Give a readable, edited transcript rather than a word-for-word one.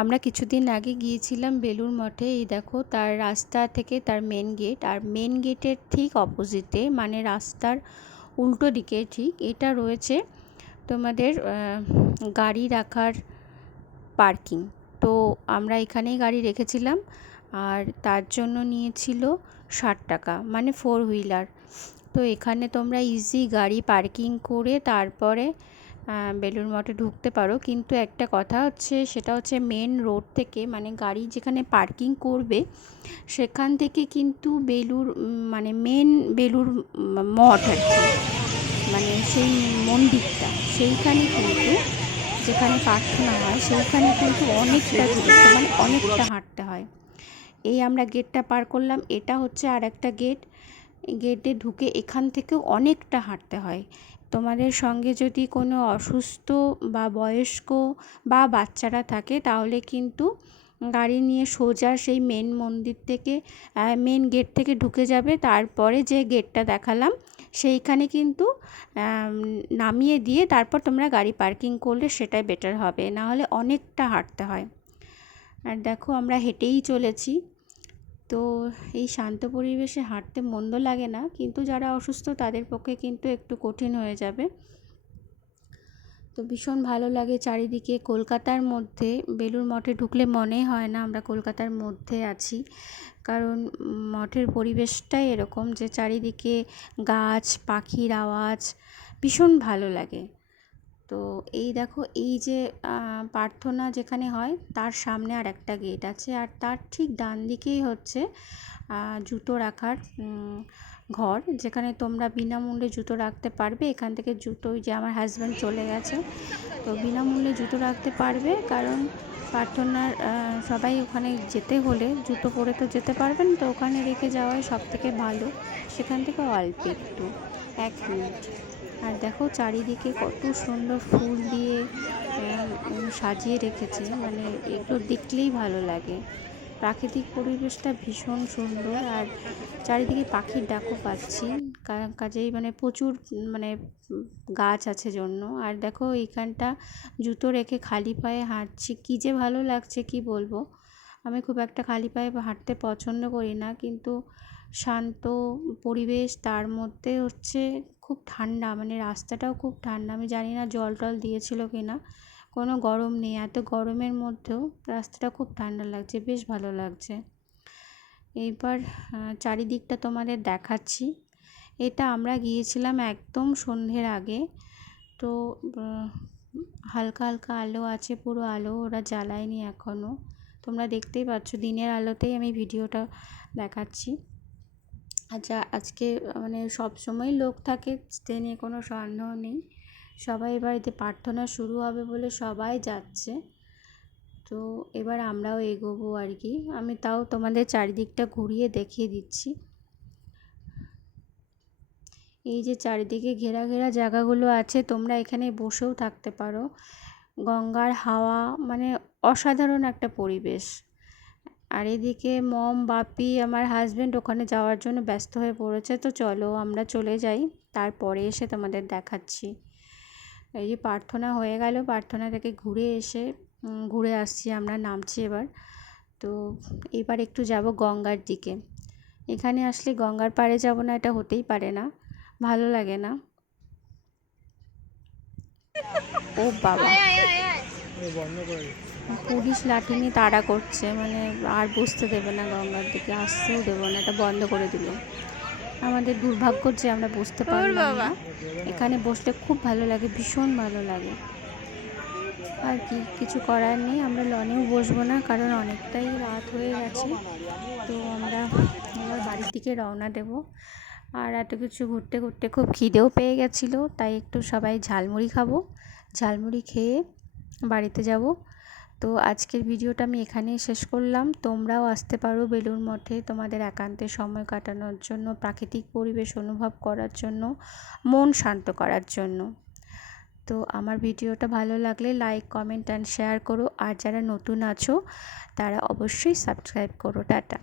আমরা কিছুদিন আগে গিয়েছিলাম বেলুড় মঠে। এই দেখো তার রাস্তা থেকে তার মেন গেট, আর মেন গেটের ঠিক অপোজিটে মানে রাস্তার উল্টো দিকে ঠিক এটা রয়েছে তোমাদের গাড়ি রাখার পার্কিং। তো আমরা এখানেই গাড়ি রেখেছিলাম আর তার জন্য নিয়েছিল 60 টাকা, মানে 4 হুইলার। তো এখানে তোমরা ইজি গাড়ি পার্কিং করে তারপরে বেলুড় মঠে ঢুকতে পারো। কিন্তু একটা কথা হচ্ছে, সেটা হচ্ছে মেন রোড থেকে মানে গাড়ি যেখানে পার্কিং করবে সেখান থেকে কিন্তু বেলুড় মানে মেন বেলুড় মঠ আর কি, মানে সেই মন্দিরটা সেইখানে কিন্তু যেখানে প্রার্থনা হয় সেইখানে কিন্তু অনেকটা দূরত্ব, মানে অনেকটা হাঁটতে হয়। এই আমরা গেটটা পার করলাম, এটা হচ্ছে আর একটা গেট। গেটে ঢুকে এখান থেকেও অনেকটা হাঁটতে হয়। তোমাদের সঙ্গে যদি কোনো অসুস্থ বা বয়স্ক বা বাচ্চারা থাকে তাহলে কিন্তু গাড়ি নিয়ে সোজা সেই মেন মন্দির থেকে মেন গেট থেকে ঢুকে যাবে। তারপরে যে গেটটা দেখালাম সেইখানে কিন্তু নামিয়ে দিয়ে তারপর তোমরা গাড়ি পার্কিং করলে সেটাই বেটার হবে, না হলে অনেকটা হাঁটতে হয়। আর দেখো আমরা হেঁটেই চলেছি। তো এই শান্ত পরিবেশে হাঁটতে মন্দ লাগে না, কিন্তু যারা অসুস্থ তাদের পক্ষে কিন্তু একটু কঠিন হয়ে যাবে। তো ভীষণ ভালো লাগে চারিদিকে। কলকাতার মধ্যে বেলুড় মঠে ঢুকলে মনে হয় না আমরা কলকাতার মধ্যে আছি, কারণ মঠের পরিবেশটাই এরকম যে চারিদিকে গাছ পাখির আওয়াজ ভীষণ ভালো লাগে। তো এই দেখো এই যে প্রার্থনা যেখানে হয় তার সামনে আর একটা গেট আছে, আর তার ঠিক ডান দিকেই হচ্ছে জুতো রাখার ঘর, যেখানে তোমরা বিনামূল্যে জুতো রাখতে পারবে। এখান থেকে জুতো, যে আমার হাজব্যান্ড চলে গেছে, তো বিনামূল্যে জুতো রাখতে পারবে। কারণ প্রার্থনার সবাই ওখানে যেতে হলে জুতো পরে তো যেতে পারবেন, তো ওখানে রেখে যাওয়াই সব থেকে ভালো। সেখান থেকে অল্প একটু 1 মিনিট। আর দেখো চারিদিকে কত সুন্দর ফুল দিয়ে সাজিয়ে রেখেছে, মানে এগুলো দেখলেই ভালো লাগে। প্রাকৃতিক পরিবেশটা ভীষণ সুন্দর, আর চারিদিকে পাখির ডাকও পাচ্ছি, কাজেই মানে প্রচুর মানে গাছ আছে জন্য। আর দেখো এইখানটা জুতো রেখে খালি পায়ে হাঁটছি, কী যে ভালো লাগছে কি বলবো। আমি খুব একটা খালি পায়ে হাঁটতে পছন্দ করি না, কিন্তু শান্ত পরিবেশ, তার মধ্যে হচ্ছে খুব ঠান্ডা, মানে রাস্তাটাও খুব ঠান্ডা। আমি জানি না জল টল দিয়েছিল কি না, কোনো গরম নেই। এত গরমের মধ্যেও রাস্তাটা খুব ঠান্ডা লাগছে, বেশ ভালো লাগছে। এইবার চারিদিকটা তোমাদের দেখাচ্ছি। এটা আমরা গিয়েছিলাম একদম সন্ধ্যের আগে, তো হালকা হালকা আলো আছে, পুরো আলো ওরা জ্বালায়নি এখনও। তোমরা দেখতেই পাচ্ছ, দিনের আলোতেই আমি ভিডিওটা দেখাচ্ছি। আচ্ছা, আজকে মানে সব সময় লোক থাকে, সে নিয়ে কোনো সন্দেহ নেই। সবাই বাড়িতে প্রার্থনা শুরু হবে বলে সবাই যাচ্ছে। তো এবার আমরাও এগোবো আর কি। আমি তাও তোমাদের চারিদিকটা ঘুরিয়ে দেখিয়ে দিচ্ছি। এই যে চারিদিকে ঘেরা ঘেরা জায়গাগুলো আছে, তোমরা এখানে বসেও থাকতে পারো। গঙ্গার হাওয়া, মানে অসাধারণ একটা পরিবেশ। আর এদিকে মম বাপি আমার হাজব্যান্ড ওখানে যাওয়ার জন্য ব্যস্ত হয়ে পড়েছে। তো চলো আমরা চলে যাই, তারপরে এসে তোমাদের দেখাচ্ছি। এই যে প্রার্থনা হয়ে গেল, প্রার্থনা থেকে ঘুরে আসছি আমরা, নামছি এবার। তো এবার একটু যাব গঙ্গার দিকে। এখানে আসলে গঙ্গার পাড়ে যাব না, এটা হতেই পারে না, ভালো লাগে না। ও বাবা, পুলিশ লাঠি নিয়ে তাড়া করছে, মানে আর বসতে দেবে না, গঙ্গার দিকে আসতেও দেবো না, এটা বন্ধ করে দিল। আমাদের দুর্ভাগ্য যে আমরা বসতে পারলাম না। এখানে বসলে খুব ভালো লাগে, ভীষণ ভালো লাগে। আর কি, কিছু করার নেই, আমরা লনেও বসবো না, কারণ অনেকটাই রাত হয়ে গেছে। তো আমরা এবার বাড়ির দিকে রওনা দেব। আর এত কিছু ঘুরতে ঘুরতে খুব খিদেও পেয়ে গেছিলো, তাই একটু সবাই ঝালমুড়ি খাবো। ঝালমুড়ি খেয়ে বাড়িতে যাব। তো আজকের ভিডিওটা আমি এখানেই শেষ করলাম। তোমরাও আসতে পারো বেলুড় মঠে তোমাদের একান্তে সময় কাটানোর জন্য, প্রাকৃতিক পরিবেশ অনুভব করার জন্য, মন শান্ত করার জন্য। তো আমার ভিডিওটা ভালো লাগলে লাইক কমেন্ট অ্যান্ড শেয়ার করো, আর যারা নতুন আছো তারা অবশ্যই সাবস্ক্রাইব করো। টাটা।